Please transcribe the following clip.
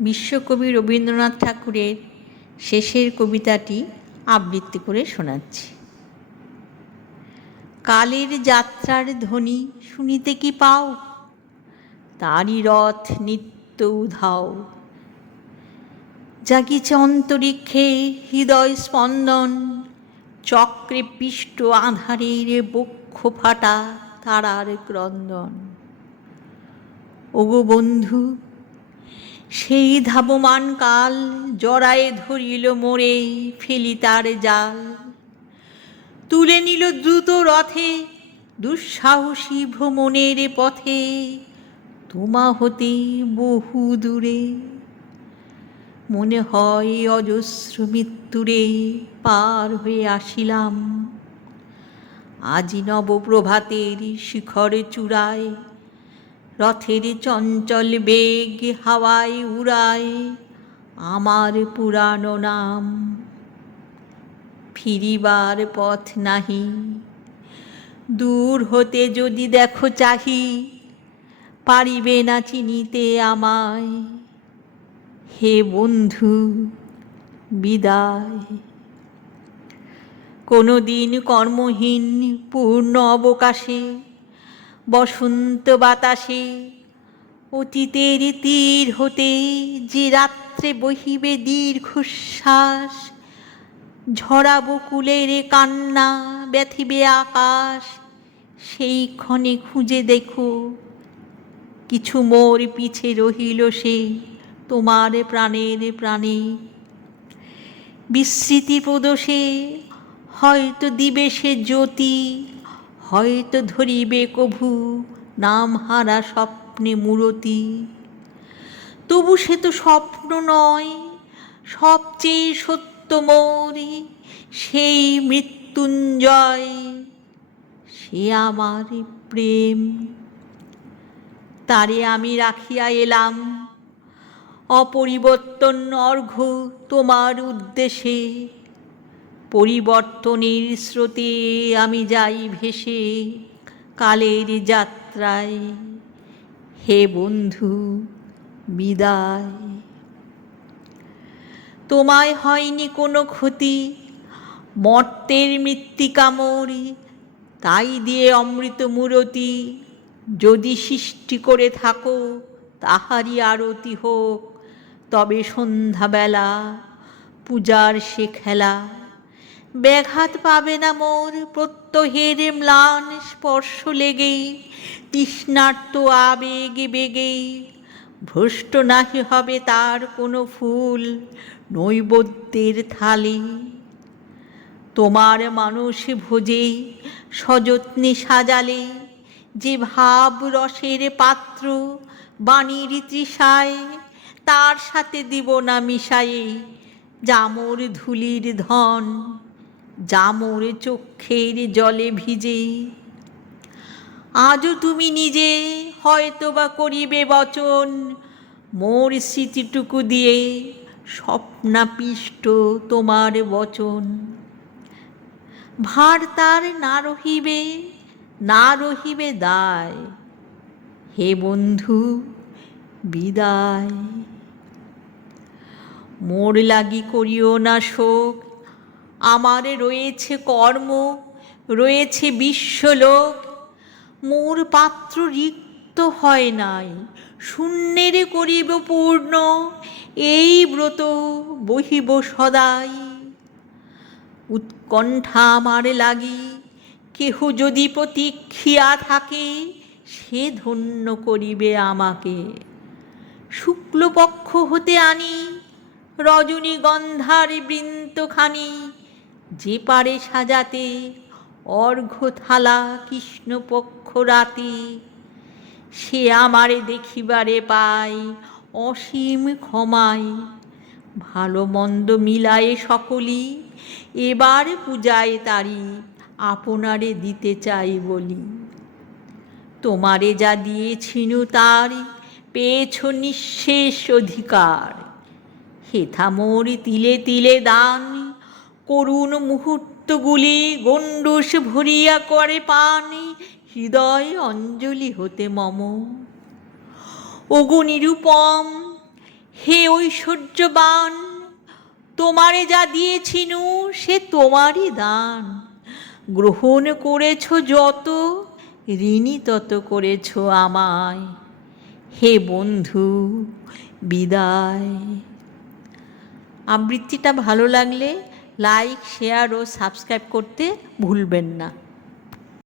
বিশ্বকবি রবীন্দ্রনাথ ঠাকুরের শেষের কবিতাটি আবৃত্তি করে শোনাচ্ছি। কালের যাত্রার ধ্বনি শুনিতে কি পাও, তারই রথ নিত্য উধাও। জাগিছে অন্তরিক্ষে হৃদয় স্পন্দন, চক্রে পিষ্ট আঁধারের বক্ষ ফাটা তারার ক্রন্দন। ওগো বন্ধু, সেই ধাবমান কাল জড়ায়ে ধরিল মোরে, ফেলি তার জাল। তুলে নিল দ্রুত রথে দুঃসাহসী ভ্রমণের পথে, তোমা হতে বহু দূরে। মনে হয় অজস্র মৃত্যুরে পার হয়ে আসিলাম। আজি নবপ্রভাতের শিখর চূড়ায়, রথের চঞ্চল বেগ হাওয়ায় উড়ায় আমার পুরানো নাম। ফিরিবার পথ নাহি, দূর হতে যদি দেখো চাহি, পারিবে না চিনিতে আমায়। হে বন্ধু বিদায়। কোনো দিন কর্মহীন পূর্ণ অবকাশে, বসন্ত বাতাসে, অতীতের তীর হতে যে রাত্রে বহিবে দীর্ঘশ্বাস, ঝরা বকুলের কান্না ব্যথিবে আকাশ, সেই ক্ষণে খুঁজে দেখো কিছু মোর পিছে রহিল সে তোমার প্রাণের প্রাণে। বিস্মৃতি প্রদোষে হয়তো দিবে সে জ্যোতি, হয়তো ধরিবে কভু নামহারা স্বপ্নে মূরতি। তবু সে তো স্বপ্ন নয়, সবচেয়ে সত্য মোর সেই মৃত্যুঞ্জয়, সে আমার প্রেম। তারে আমি রাখিয়া এলাম অপরিবর্তন অর্ঘ্য তোমার উদ্দেশে। পরিবর্তনের স্রোতে আমি যাই ভেসে কালের যাত্রায়। হে বন্ধু বিদায়। তোমায় হয়নি কোনো ক্ষতি, মর্তের মৃত্তিকা মোর তাই দিয়ে অমৃত মূরতি। যদি সৃষ্টি করে থাকো তাহারই আরতি হোক, তবে সন্ধ্যাবেলা পূজার সে খেলা। ব্যাঘাত পাবে না মোর প্রত্যহের ম্লান স্পর্শ লেগে, তৃষ্ণার্ত আবেগে বেগে। ভ্রষ্ট নাহি হবে তার কোনো ফুল নৈবেদ্যের থালে। তোমার মানস ভোজে সযত্নে সাজালে, যে ভাব রসের পাত্র বাণীর তৃষায়, তার সাথে দিব না মিশায়ে জামর ধুলির ধন, জামর চক্ষের জলে ভিজে। আজও তুমি নিজে হয়তোবা করিবে বচন, মোর স্মৃতিটুকু দিয়ে স্বপ্নাপিষ্ট তোমার বচন। ভার তার না রহিবে, না রহিবে দায়। হে বন্ধু বিদায়। মোর লাগি করিও না শোক, আমার রয়েছে কর্ম, রয়েছে বিশ্বলোক। মোর পাত্র রিক্ত হয় নাই, শূন্যের করিব পূর্ণ, এই ব্রত বহিব সদাই। উৎকণ্ঠা আমার লাগি কেহ যদি প্রতীক্ষিয়া থাকে, সে ধন্য করিবে আমাকে। শুক্লপক্ষ হতে আনি রজনীগন্ধার বৃন্তখানি, যে পারে সাজাতে অর্ঘ্য থালা কৃষ্ণপক্ষ রাতে। সে আমারে দেখিবারে পায় অসীম ক্ষমায়, ভালো মন্দ মিলায়ে সকলি এবার পূজায় তারি আপনারে দিতে চাই বলি। তোমারে যা দিয়েছিনু তার পেয়েছ নিঃশেষ অধিকার। হেথা মোর তিলে তিলে দান, করুণ মুহূর্তগুলি গণ্ডূষ ভরিয়া করে পান, হৃদয় অঞ্জলি হতে মম। ওগো নিরুপম, হে ঐশ্বর্যবান, তোমারে যা দিয়েছিনু সে তোমারই দান। গ্রহণ করেছ যত, ঋণী তত করেছ আমায়। হে বন্ধু, বিদায়। আবৃত্তিটা ভালো লাগলে লাইক, শেয়ার ও সাবস্ক্রাইব করতে ভুলবেন না।